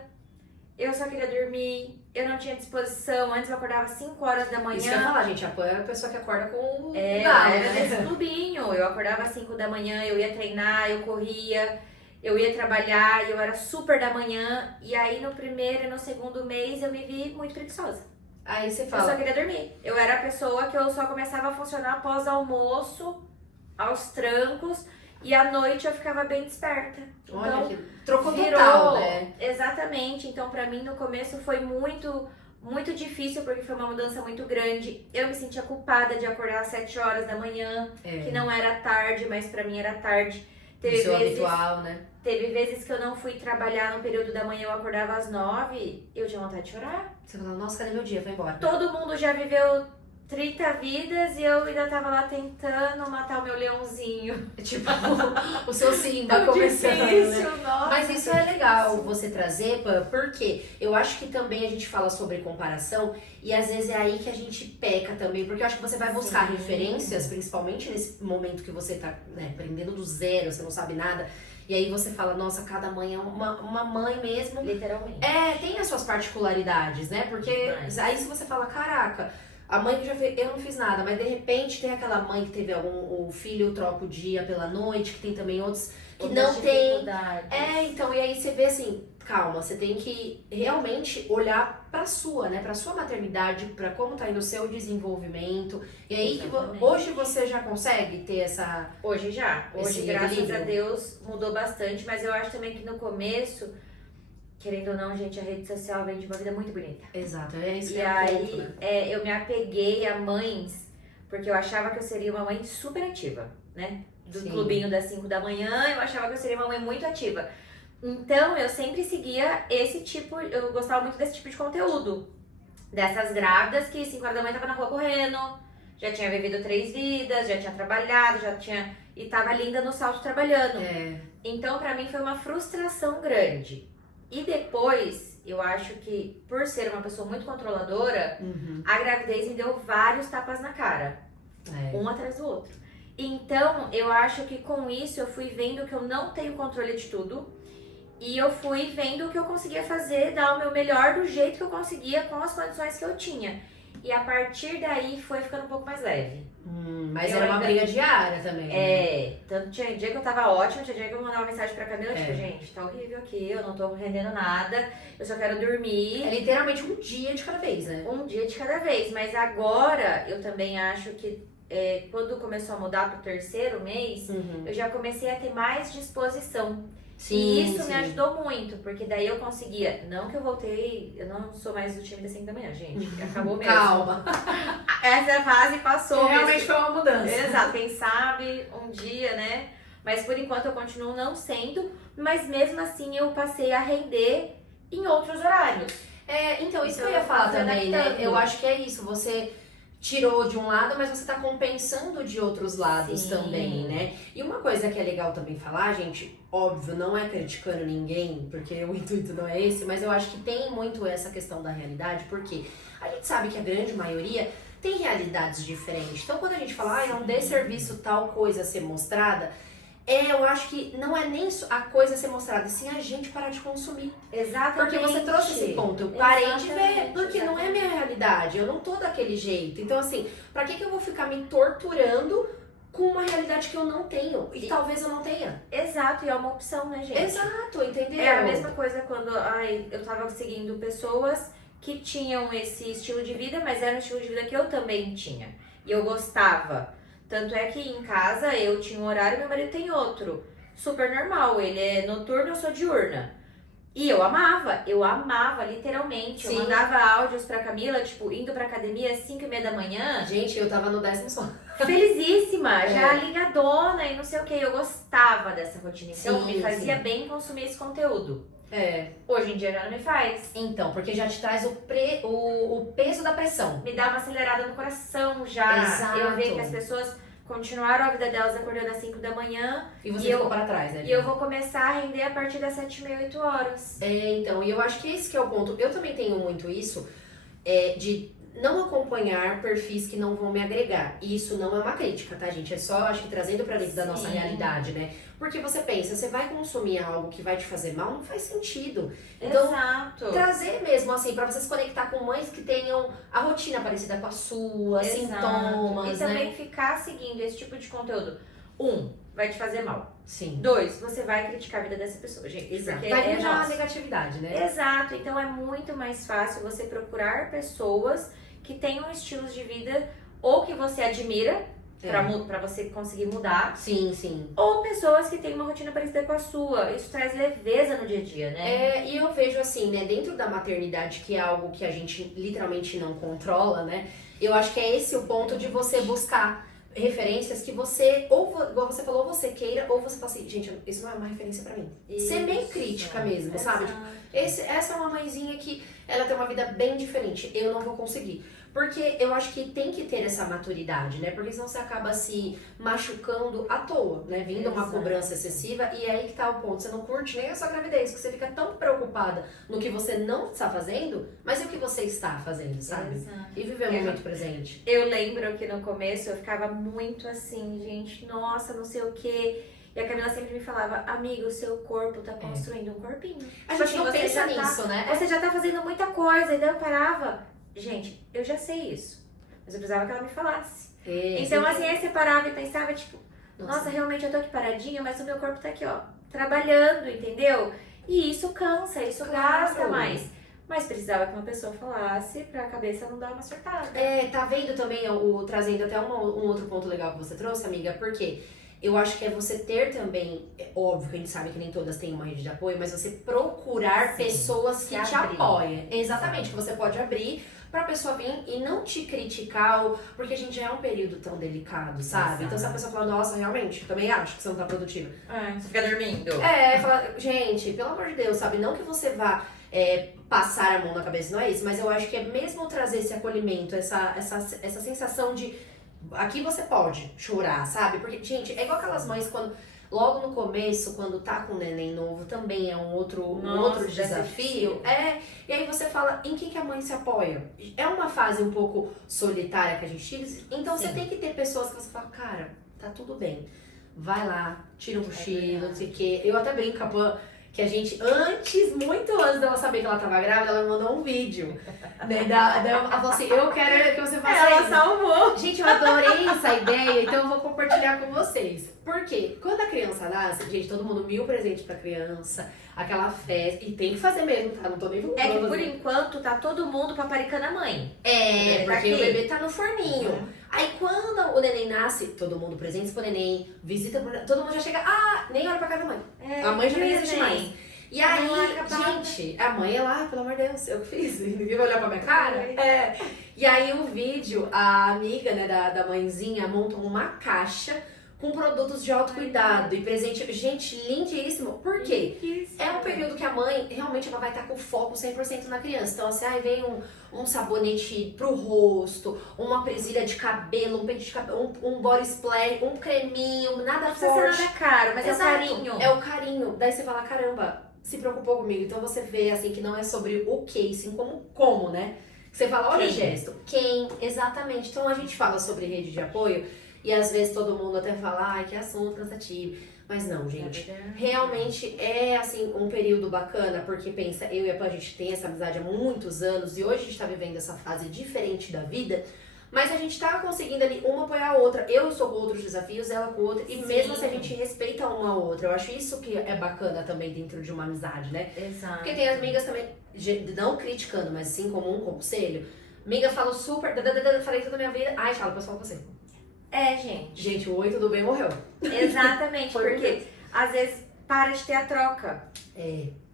eu só queria dormir, eu não tinha disposição. Antes eu acordava 5 horas da manhã. Isso que eu ia falar, gente, apoia a pessoa que acorda com o eu galo, era né? desse clubinho. Eu acordava às 5 da manhã, eu ia treinar, eu corria, eu ia trabalhar, eu era super da manhã. E aí no primeiro e no segundo mês eu me vi muito preguiçosa. Aí você Eu fala... só queria dormir. Eu era a pessoa que eu só começava a funcionar após almoço, aos trancos, e à noite eu ficava bem desperta. Olha Então, que trocou virou, total, né? Exatamente. Então, pra mim, no começo foi muito, muito difícil, porque foi uma mudança muito grande. Eu me sentia culpada de acordar às 7 horas da manhã, que não era tarde, mas pra mim era tarde. O seu habitual, né? Teve vezes que eu não fui trabalhar no período da manhã, eu acordava às 9, eu tinha vontade de chorar. Você fala, nossa, cadê meu dia? Foi embora. Todo mundo já viveu 30 vidas e eu ainda tava lá tentando matar o meu leãozinho. Tipo, o seu Simba Tão começando, difícil, né? nossa. Mas isso é legal você trazer, porque eu acho que também a gente fala sobre comparação e às vezes é aí que a gente peca também, porque eu acho que você vai buscar referências, principalmente nesse momento que você tá, né, aprendendo do zero, você não sabe nada. E aí você fala, nossa, cada mãe é uma mãe mesmo. Literalmente. Tem as suas particularidades, né? Porque aí se você fala, caraca, a mãe que já fez, eu não fiz nada, mas de repente tem aquela mãe que teve o filho troca o dia pela noite, que tem também outros que não tem. Então, e aí você vê assim, calma, você tem que realmente olhar pra sua, né? Pra sua maternidade, pra como tá indo o seu desenvolvimento. E aí que hoje você já consegue ter essa... Hoje já. Hoje, esse graças equilíbrio. a Deus, mudou bastante, mas eu acho também que no começo, querendo ou não, gente, a rede social vem de uma vida muito bonita. Exato, é isso que E é o aí, ponto, né? eu me apeguei a mães, porque eu achava que eu seria uma mãe super ativa, né? Do Sim. clubinho das 5 da manhã, eu achava que eu seria uma mãe muito ativa. Então, eu sempre seguia esse tipo, eu gostava muito desse tipo de conteúdo. Dessas grávidas que 5 horas da manhã tava na rua correndo, já tinha vivido 3 vidas, já tinha trabalhado, e tava linda no salto trabalhando. Então, pra mim, foi uma frustração grande. E depois, eu acho que, por ser uma pessoa muito controladora, a gravidez me deu vários tapas na cara. Um atrás do outro. Então, eu acho que com isso, eu fui vendo que eu não tenho controle de tudo. E eu fui vendo o que eu conseguia fazer, dar o meu melhor do jeito que eu conseguia, com as condições que eu tinha. E a partir daí, foi ficando um pouco mais leve. Mas era uma briga diária também, né? Tanto tinha dia que eu tava ótima, tinha dia que eu mandava uma mensagem pra Camila, tipo, gente, tá horrível aqui, eu não tô rendendo nada, eu só quero dormir. É literalmente um dia de cada vez, né? Um dia de cada vez, mas agora eu também acho que quando começou a mudar pro 3º mês, eu já comecei a ter mais disposição. Sim, E isso sim. me ajudou muito, porque daí eu conseguia, não que eu voltei, eu não sou mais do time das 5 da manhã, gente, acabou mesmo. Calma. Essa fase passou. Realmente foi uma mudança. Exato, quem sabe um dia, né? Mas por enquanto eu continuo não sendo, mas mesmo assim eu passei a render em outros horários. Então, isso que Então, eu ia falar eu fui também, né? adaptando. Eu acho que é isso. Você tirou de um lado, mas você tá compensando de outros lados Sim. também, né? E uma coisa que é legal também falar, gente, óbvio, não é criticando ninguém, porque o intuito não é esse, mas eu acho que tem muito essa questão da realidade, porque a gente sabe que a grande maioria tem realidades diferentes. Então, quando a gente fala, é um desserviço tal coisa ser mostrada, eu acho que não é nem a coisa ser mostrada, sim a gente parar de consumir. Exatamente. Porque você trouxe esse ponto, eu parei de ver, Exatamente, porque não é minha realidade, eu não tô daquele jeito. Então, assim, pra que eu vou ficar me torturando com uma realidade que eu não tenho e talvez eu não tenha? Exato, e é uma opção, né, gente? Exato, entendeu? É a mesma coisa quando eu tava seguindo pessoas que tinham esse estilo de vida, mas era um estilo de vida que eu também tinha. E eu gostava. Tanto é que em casa eu tinha um horário e meu marido tem outro. Super normal, ele é noturno, eu sou diurna. E eu amava, literalmente. Sim. Eu mandava áudios pra Camila, tipo, indo pra academia às 5h30 da manhã. Gente, eu tava no 10º só. Felizíssima, já É. ligadona e não sei o que. Eu gostava dessa rotina. Então Sim, me fazia sim. bem consumir esse conteúdo. É, Hoje em dia já não me faz. então, porque já te traz o peso da pressão. Me dá uma acelerada no coração já. Exato. Eu vejo que as pessoas continuaram a vida delas acordando às 5 da manhã. E você E ficou eu- para trás, né? E eu vou começar a render a partir das 7h30, 8 horas. Então, e eu acho que esse que é o ponto. Eu também tenho muito isso, de não acompanhar perfis que não vão me agregar. E isso não é uma crítica, tá, gente? É só, acho que trazendo pra dentro da nossa Sim. realidade, né? Porque você pensa, você vai consumir algo que vai te fazer mal, não faz sentido. Então, Exato. trazer mesmo, assim, pra você se conectar com mães que tenham a rotina parecida com a sua, Exato. sintomas, E também né? ficar seguindo esse tipo de conteúdo. Vai te fazer mal. Sim. 2, você vai criticar a vida dessa pessoa, gente. Exato. Porque Vai é vir já a nosso. negatividade, né? Exato, então é muito mais fácil você procurar pessoas que tenham estilos de vida ou que você admira pra você conseguir mudar, Sim, sim. ou pessoas que têm uma rotina parecida com a sua. Isso traz leveza no dia a dia, né? E eu vejo assim, né, dentro da maternidade, que é algo que a gente literalmente não controla, né? Eu acho que é esse o ponto de você buscar referências que você, igual você falou, você queira, ou você fala assim, gente, isso não é uma referência pra mim. Ser bem Isso. crítica mesmo, sabe? Exato. Essa é uma mãezinha que ela tem uma vida bem diferente, eu não vou conseguir. Porque eu acho que tem que ter essa maturidade, né? Porque senão você acaba se machucando à toa, né? Vindo uma Exato. cobrança excessiva e aí que tá o ponto. Você não curte nem a sua gravidez, que você fica tão preocupada no que você não está fazendo, mas e o que você está fazendo, sabe? Exato. E viver o momento presente. Eu lembro que no começo eu ficava muito assim, gente, nossa, não sei o quê. E a Camila sempre me falava, amigo, o seu corpo tá construindo um corpinho. A Tipo gente não assim, você pensa já nisso, né? Você já tá fazendo muita coisa. E daí eu parava, gente, eu já sei isso. Mas eu precisava que ela me falasse. Então, assim, aí você parava e pensava, tipo, nossa, realmente eu tô aqui paradinha, mas o meu corpo tá aqui, ó, trabalhando, entendeu? E isso cansa, isso Claro. gasta mais. Mas precisava que uma pessoa falasse pra cabeça não dar uma surtada. Tá vendo também, trazendo até um outro ponto legal que você trouxe, amiga, porque eu acho que é você ter também, óbvio que a gente sabe que nem todas têm uma rede de apoio, mas você procurar Sim, pessoas que se te abrir. apoiem. Exatamente, que você pode abrir pra pessoa vir e não te criticar, porque a gente já é um período tão delicado, sabe? Exato. Então se a pessoa fala, nossa, realmente, eu também acho que você não tá produtiva. Você fica dormindo. Fala, gente, pelo amor de Deus, sabe? Não que você vá passar a mão na cabeça, não é isso, mas eu acho que é mesmo trazer esse acolhimento, essa sensação de aqui você pode chorar, sabe? Porque, gente, é igual aquelas mães quando logo no começo, quando tá com um neném novo, também é um outro desafio. E aí você fala, em que a mãe se apoia? É uma fase um pouco solitária que a gente tira, então você Sim. tem que ter pessoas que você fala, cara, tá tudo bem. Vai lá, tira um cochilo, não sei o quê. Eu até brinco com a Pan, que a gente, muito antes dela saber que ela tava grávida, ela me mandou um vídeo. Né? Ela falou assim, eu quero que você faça Ela isso. salvou. Gente, eu adorei essa ideia, então eu vou compartilhar com vocês. Por quê? Quando a criança nasce, gente, todo mundo mil presentes pra criança, aquela festa. E tem que fazer mesmo, tá? Não tô nem É que por enquanto tá todo mundo paparicando a mãe. Porque o bebê tá no forninho. Aí quando o neném nasce, todo mundo presente pro neném, visita pro neném, todo mundo já chega, nem olha pra cara da mãe. A mãe já nem existe mais. E aí, gente, a mãe é lá, pelo amor de Deus, eu que fiz, ninguém vai olhar pra minha cara. E aí o vídeo, a amiga, né, da mãezinha montou uma caixa com produtos de autocuidado e presente, gente, lindíssimo. Por quê? É um período que a mãe, realmente, ela vai estar com foco 100% na criança. Então, assim, aí vem um sabonete pro rosto, uma presilha de cabelo, um pente de cabelo, um body splash, um creminho, nada Não forte. precisa ser nada caro, mas Exato. é o carinho. É o carinho. Daí você fala, caramba, se preocupou comigo. Então você vê, assim, que não é sobre o que, sim como, né? Você fala, olha o gesto. Quem? Exatamente. Então a gente fala sobre rede de apoio e às vezes todo mundo até fala, ai, que assunto cansativo. Mas não, gente. Realmente é, assim, um período bacana, porque pensa, eu e a Pan, a gente tem essa amizade há muitos anos e hoje a gente tá vivendo essa fase diferente da vida. Mas a gente tá conseguindo ali uma apoiar a outra. Eu estou com outros desafios, ela com outra. E mesmo assim a gente respeita uma a outra. Eu acho isso que é bacana também dentro de uma amizade, né? Exato. Porque tem amigas também, não criticando, mas sim como um conselho. Amiga falou super, falei toda a minha vida. Ai, tchau, depois falo com você. Gente. Gente, o oi, tudo bem, morreu. Exatamente, porque às vezes para de ter a troca.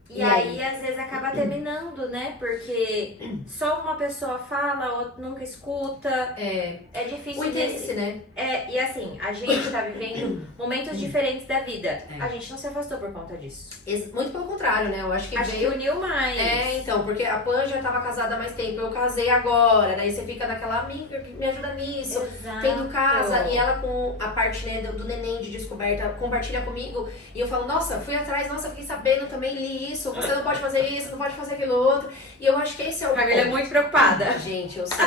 E aí, às vezes, acaba terminando, né? Porque só uma pessoa fala, outra nunca escuta. É difícil. O interesse, né? E assim, a gente tá vivendo momentos diferentes da vida. A gente não se afastou por conta disso. Muito pelo contrário, né? Eu acho que que uniu mais. Então, porque a Pan já tava casada há mais tempo, eu casei agora. Daí você fica naquela amiga que me ajuda nisso. Exato. Tendo casa, e ela com a parte, né, do neném de descoberta, compartilha comigo. E eu falo, nossa, fui atrás, nossa, fiquei sabendo, também li isso. Você não pode fazer isso, não pode fazer aquilo outro. E eu acho que esse é o Camila é muito preocupada. Gente, eu sou.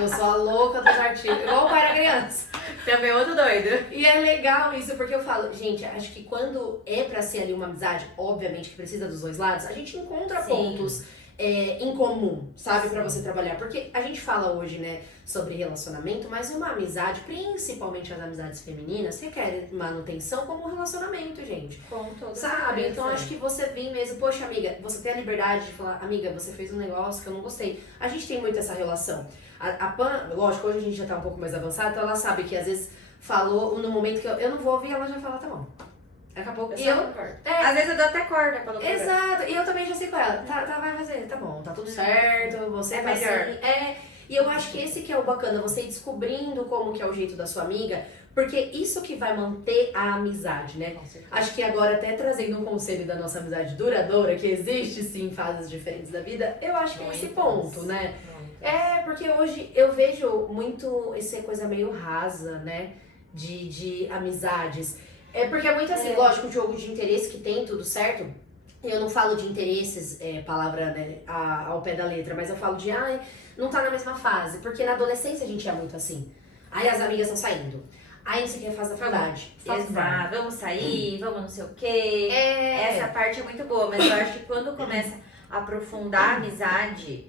Eu sou a louca dos artigos. Igual o pai era criança. Também é outro doido. E é legal isso, porque eu falo, gente, acho que quando é pra ser ali uma amizade, obviamente que precisa dos dois lados, a gente encontra pontos em comum, sabe, pra você trabalhar. Porque a gente fala hoje, né, sobre relacionamento, mas uma amizade, principalmente as amizades femininas, requer manutenção como um relacionamento, gente. Com todo sabe? certeza. Então acho que você vem mesmo, poxa, amiga, você tem a liberdade de falar, amiga, você fez um negócio que eu não gostei. A gente tem muito essa relação. A Pan, lógico, hoje a gente já tá um pouco mais avançado, então ela sabe que às vezes falou no momento que eu não vou ouvir, ela já fala, tá bom. Daqui a pouco. Às vezes eu dou até corda pra loucura. Exato, e eu também já sei com ela. Vai fazer, tá bom, tá tudo certo, você tá melhor. Assim. E eu acho que esse que é o bacana, você ir descobrindo como que é o jeito da sua amiga, porque isso que vai manter a amizade, né? Acho que agora até trazendo um conselho da nossa amizade duradoura, que existe sim em fases diferentes da vida, eu acho que é esse ponto, né? Porque hoje eu vejo muito essa coisa meio rasa, né? De amizades. Porque é muito assim, lógico, o jogo de interesse que tem, tudo certo. Eu não falo de interesses, palavra, né, ao pé da letra, mas eu falo de, não tá na mesma fase. Porque na adolescência a gente é muito assim. Aí as amigas estão saindo. Aí não sei o que faz a faculdade. Exato, vamos sair, vamos não sei o quê. Essa parte é muito boa, mas eu acho que quando começa a aprofundar a amizade,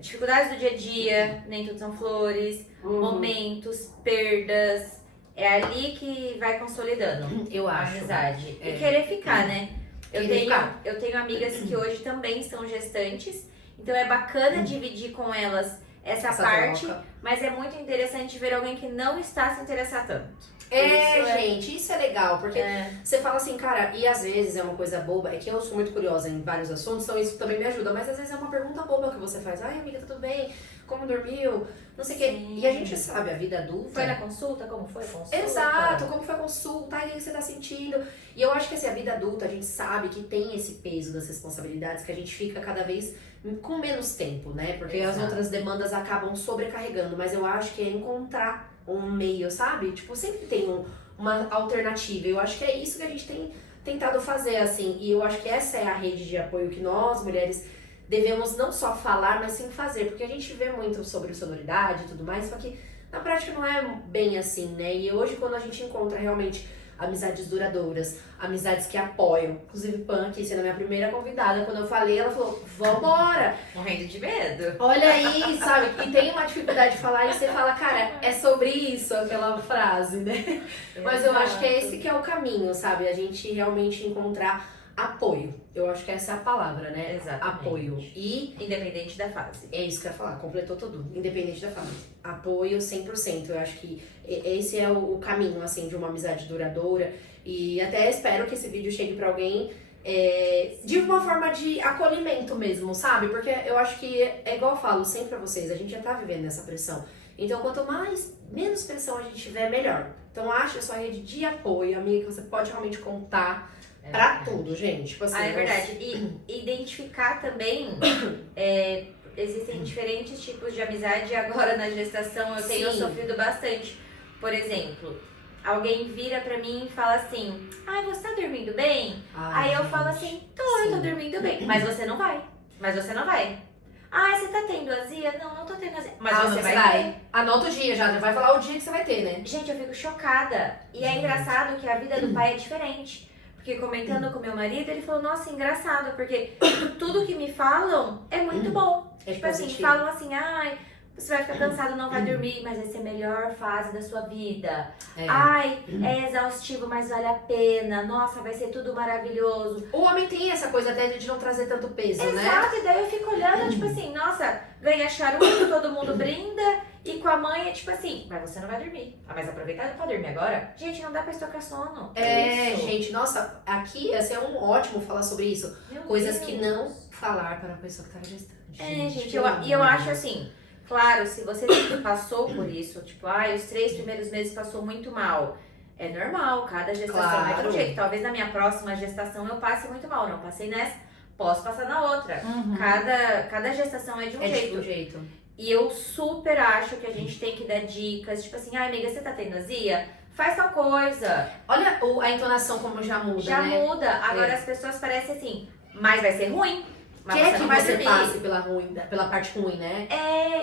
dificuldades do dia a dia, nem tudo são flores, momentos, perdas. É ali que vai consolidando eu a acho. amizade. E querer ficar, né? Eu tenho amigas que hoje também são gestantes, então é bacana dividir com elas essa parte, troca. Mas é muito interessante ver alguém que não está se interessar tanto. Gente, isso é legal, porque você fala assim, cara, e às vezes é uma coisa boba, é que eu sou muito curiosa em vários assuntos, então isso também me ajuda, mas às vezes é uma pergunta boba que você faz, amiga, tá tudo bem? Como dormiu? Não sei o quê. E a gente sabe, a vida adulta... Foi na consulta? Como foi a consulta? Exato, como foi a consulta, o que você tá sentindo? E eu acho que assim, a vida adulta, a gente sabe que tem esse peso das responsabilidades, que a gente fica cada vez com menos tempo, né? Porque as outras demandas acabam sobrecarregando, mas eu acho que é encontrar um meio, sabe? Tipo, sempre tem uma alternativa. Eu acho que é isso que a gente tem tentado fazer, assim. E eu acho que essa é a rede de apoio que nós, mulheres, devemos não só falar, mas sim fazer. Porque a gente vê muito sobre sonoridade e tudo mais, só que na prática não é bem assim, né? E hoje, quando a gente encontra realmente amizades duradouras, amizades que apoiam. Inclusive, Pan, aqui sendo a minha primeira convidada, quando eu falei, ela falou, vambora! Morrendo de medo. Olha aí, sabe? E tem uma dificuldade de falar e você fala, cara, é sobre isso, aquela frase, né? Mas eu acho que é esse que é o caminho, sabe? A gente realmente encontrar apoio. Eu acho que essa é a palavra, né? Exatamente. Apoio. E Independente da fase. é isso que eu ia falar, completou tudo, independente da fase. Apoio 100%. Eu acho que esse é o caminho, assim, de uma amizade duradoura. E até espero que esse vídeo chegue pra alguém de uma forma de acolhimento mesmo, sabe? Porque eu acho que é igual eu falo sempre pra vocês, a gente já tá vivendo essa pressão. Então, quanto menos pressão a gente tiver, melhor. Então, ache a sua rede de apoio, amiga, que você pode realmente contar pra tudo, gente. Tipo assim, É verdade. E identificar também, existem diferentes tipos de amizade. Agora na gestação eu tenho Sim. sofrido bastante. Por exemplo, alguém vira pra mim e fala assim, ai, você tá dormindo bem? Aí eu falo assim, eu tô dormindo bem. Mas você não vai. Mas você não vai. Ah, você tá tendo azia? Não, não tô tendo azia. Mas você vai ter. Anota o dia já vai falar o dia que você vai ter, né? Gente, eu fico chocada. E é engraçado que a vida do pai é diferente. Porque comentando com meu marido, ele falou, nossa, engraçado, porque tudo que me falam é muito bom. É Tipo assim, positivo. falam assim, ai, você vai ficar cansado, não vai dormir, mas essa é a melhor fase da sua vida. Ai, é exaustivo, mas vale a pena. Nossa, vai ser tudo maravilhoso. O homem tem essa coisa até de não trazer tanto peso, né? Exato, e daí eu fico olhando, tipo assim, nossa, ganha charuto, todo mundo brinda. E com a mãe é tipo assim, mas você não vai dormir. Ah, mas aproveitar pra dormir agora? Gente, não dá pra estocar sono. Isso. Gente, nossa, aqui ia ser um ótimo falar sobre isso. Meu Coisas Deus. que não falar para a pessoa que tá gestante. Gente, pelo amor eu de acho Deus. assim, claro, se você passou por isso, tipo, os 3 primeiros meses passou muito mal. É normal, cada gestação é de Claro. um jeito. Talvez na minha próxima gestação eu passe muito mal. Não passei nessa, posso passar na outra. Cada gestação é de um É jeito. de um jeito. E eu super acho que a gente tem que dar dicas, tipo assim, ai amiga, você tá tendo azia? Faz tal coisa. Olha a entonação como já muda, Já né? muda. Agora as pessoas parecem assim, mas vai ser ruim. Mas Quer você que não vai você dormir. passe pela parte ruim, né?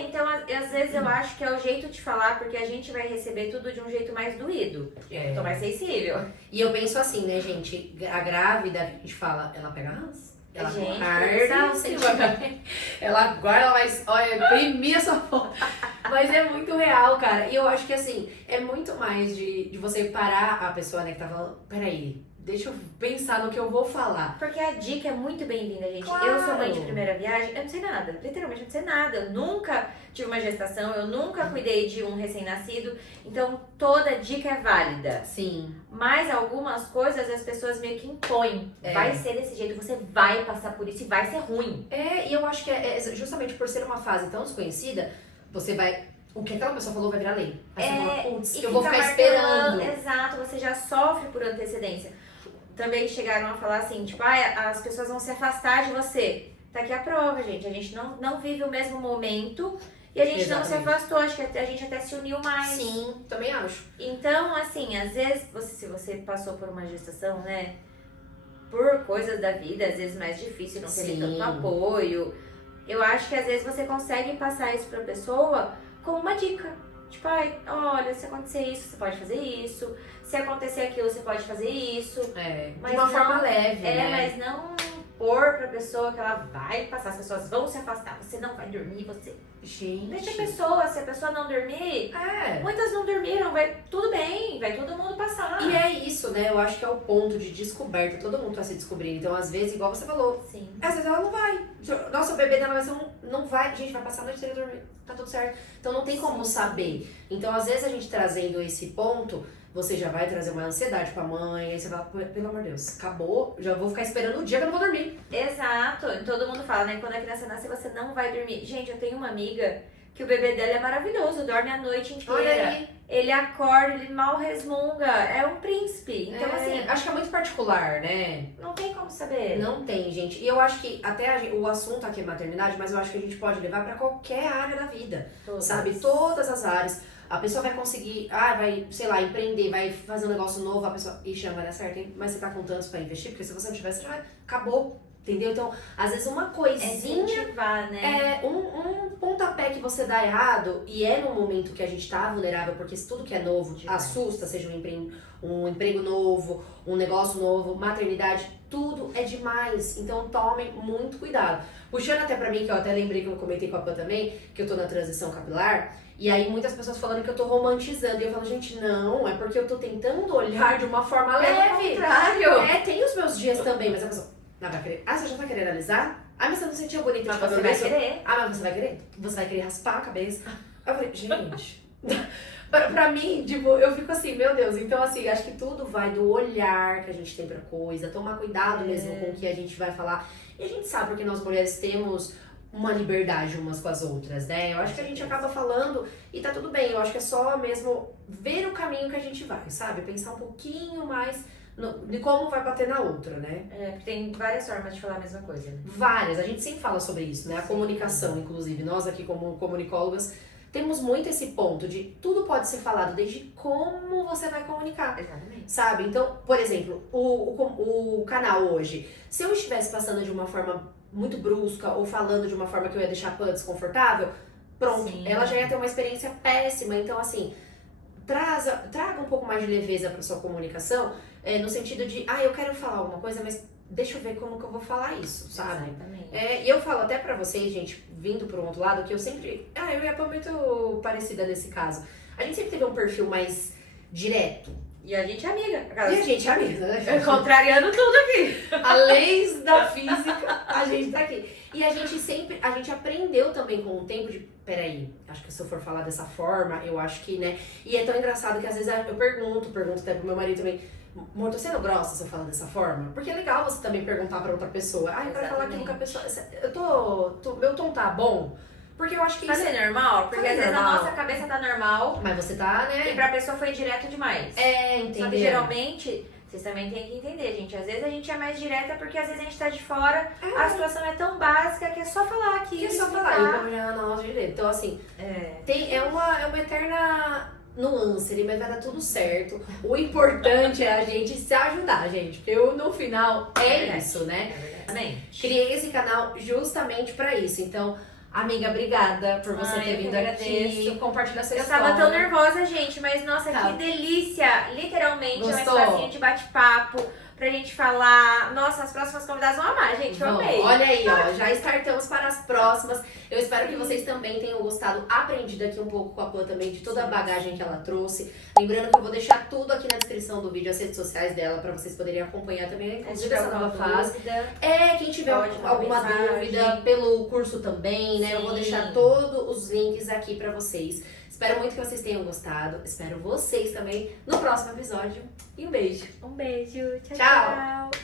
Então às vezes eu acho que é o jeito de falar, porque a gente vai receber tudo de um jeito mais doído. Tô mais sensível. E eu penso assim, né, gente? A grávida, a gente fala, ela pega ranço. Ela Gente, guarda o sentimento. Ela guarda, ela vai, olha, imprimir a sua foto. Mas é muito real, cara. E eu acho que, assim, é muito mais de você parar a pessoa, né, que tá falando, peraí, deixa eu pensar no que eu vou falar. Porque a dica é muito bem-vinda, gente. Claro. Eu sou mãe de primeira viagem, eu não sei nada. Literalmente, eu não sei nada. Eu nunca tive uma gestação, eu nunca cuidei de um recém-nascido. Então, toda dica é válida. Sim. Mas algumas coisas as pessoas meio que impõem. Vai ser desse jeito, você vai passar por isso e vai ser ruim. E eu acho que é justamente por ser uma fase tão desconhecida, você vai... O que aquela pessoa falou vai virar lei. Aí você fala, putz, E eu vou fica ficar martelando. esperando. Exato, você já sofre por antecedência. Também chegaram a falar assim, tipo, as pessoas vão se afastar de você. Tá aqui a prova, gente. A gente não vive o mesmo momento e a gente não se Exatamente. afastou. Acho que a gente até se uniu mais. Sim, também acho. Então, assim, às vezes, se você passou por uma gestação, né, por coisas da vida, às vezes mais difícil, não teve Sim. tanto apoio, eu acho que às vezes você consegue passar isso pra pessoa como uma dica. Tipo, olha, se acontecer isso, você pode fazer isso. Se acontecer aquilo, você pode fazer isso. De Mas uma não- forma leve, né? Mas não pôr pra pessoa que ela vai passar, as pessoas vão se afastar, você não vai dormir, você... Gente. Deixa a pessoa, se a pessoa não dormir, muitas não dormiram, vai tudo bem, vai todo mundo passar. E é isso, né? Eu acho que é o ponto de descoberta. Todo mundo tá se descobrindo. Então, às vezes, igual você falou, Sim. às vezes ela não vai. Nossa, o bebê dela vai ser não vai. Gente, vai passar a noite inteira dormir. Tá tudo certo. Então, não tem como saber. Então, às vezes, a gente trazendo esse ponto, você já vai trazer uma ansiedade pra mãe. Aí você fala, pelo amor de Deus, acabou. Já vou ficar esperando o dia que eu não vou dormir. Exato, e todo mundo fala, né? Quando a criança nasce, você não vai dormir. Gente, eu tenho uma amiga que o bebê dela é maravilhoso, dorme a noite inteira. Olha aí. Ele acorda, ele mal resmunga, é um príncipe. Então, assim, Acho que é muito particular, né? não tem como saber. Não tem, gente. E eu acho que até o assunto aqui é maternidade, mas eu acho que a gente pode levar pra qualquer área da vida. Todas. Sabe? Todas as áreas. A pessoa vai conseguir, vai, sei lá, empreender, vai fazer um negócio novo, a pessoa, ixi, não vai dar certo, hein? Mas você tá com tantos pra investir, porque se você não tivesse, já acabou. Entendeu? Então, às vezes uma coisinha... incentivar, né? É um pontapé que você dá errado, e é no momento que a gente tá vulnerável, porque tudo que é novo Demais. assusta, seja um emprego novo, um negócio novo, maternidade, tudo é demais. Então tomem muito cuidado. Puxando até pra mim, que eu até lembrei que eu comentei com a Pan também, que eu tô na transição capilar, e aí muitas pessoas falando que eu tô romantizando, e eu falo, gente, não, é porque eu tô tentando olhar de uma forma leve. Pelo contrário. É, tem os meus dias também, mas a pessoa... Ah, vai querer? Ah, você já tá querendo alisar? Ah, mas você não sentia bonita Mas de você cabelo vai liso? querer. Ah, mas você vai querer? Você vai querer raspar a cabeça? Aí eu falei, gente... pra mim, tipo, eu fico assim, meu Deus. Então, assim, acho que tudo vai do olhar que a gente tem pra coisa. Tomar cuidado mesmo com o que a gente vai falar. E a gente sabe porque nós mulheres temos uma liberdade umas com as outras, né? Eu acho que a gente acaba falando e tá tudo bem. Eu acho que é só mesmo ver o caminho que a gente vai, sabe? Pensar um pouquinho mais... de como vai bater na outra, né? É, porque tem várias formas de falar a mesma coisa, né? Várias, a gente sempre fala sobre isso, né? A Sim. comunicação, inclusive, nós aqui como comunicólogas, temos muito esse ponto de tudo pode ser falado, desde como você vai comunicar, Exatamente. sabe? Então, por exemplo, o canal hoje, se eu estivesse passando de uma forma muito brusca ou falando de uma forma que eu ia deixar a Pan desconfortável, pronto, Sim. ela já ia ter uma experiência péssima. Então, assim, traga um pouco mais de leveza para sua comunicação, no sentido de, eu quero falar alguma coisa, mas deixa eu ver como que eu vou falar isso, sabe? Exatamente. E eu falo até pra vocês, gente, vindo por um outro lado, que eu sempre... eu e a Pan muito parecida nesse caso. A gente sempre teve um perfil mais direto. E a gente é amiga. E a gente é amiga, né? Contrariando tudo aqui. As leis da física, a gente tá aqui. E a gente aprendeu também com o tempo de, peraí, acho que se eu for falar dessa forma, eu acho que, né? E é tão engraçado que às vezes eu pergunto até pro meu marido também, amor, tô sendo grossa se eu falar dessa forma? Porque é legal você também perguntar pra outra pessoa. Eu quero falar aquilo que a pessoa... meu tom tá bom? Porque eu acho que Tá isso... sendo normal? Porque Tá às vezes a normal. nossa cabeça tá normal Mas você tá, e né? pra pessoa foi direto demais. Entendeu? Só que geralmente, vocês também têm que entender, gente. Às vezes a gente é mais direta porque às vezes a gente tá de fora, a situação é tão básica que é só falar aqui. Que é só falar, e o povo já não nossa direito. Então, assim, é uma eterna nuance ali, mas vai dar tudo certo. O importante é a gente se ajudar, gente. Porque no final é isso, né? É verdade. Criei esse canal justamente pra isso. Então, amiga, obrigada por você ter Eu vindo que agradeço. aqui, compartilhar sua Eu história. tava tão nervosa, gente, mas nossa, Tá. que delícia! Literalmente Gostou? é um espacinho de bate-papo pra gente falar. Nossa, as próximas convidadas vão amar, gente. Eu Bom, amei. olha aí, ó, já startamos para as próximas. Eu espero que vocês também tenham gostado, aprendido aqui um pouco com a Pan também, de toda a bagagem que ela trouxe. Lembrando que eu vou deixar tudo aqui na descrição do vídeo, as redes sociais dela, para vocês poderem acompanhar também, inclusive essa nova fase. Quem tiver Pode mandar alguma mensagem. dúvida pelo curso também, né? Eu vou Sim. deixar todos os links aqui para vocês. Espero muito que vocês tenham gostado. Espero vocês também no próximo episódio. E um beijo. Um beijo. Tchau, Tchau. tchau.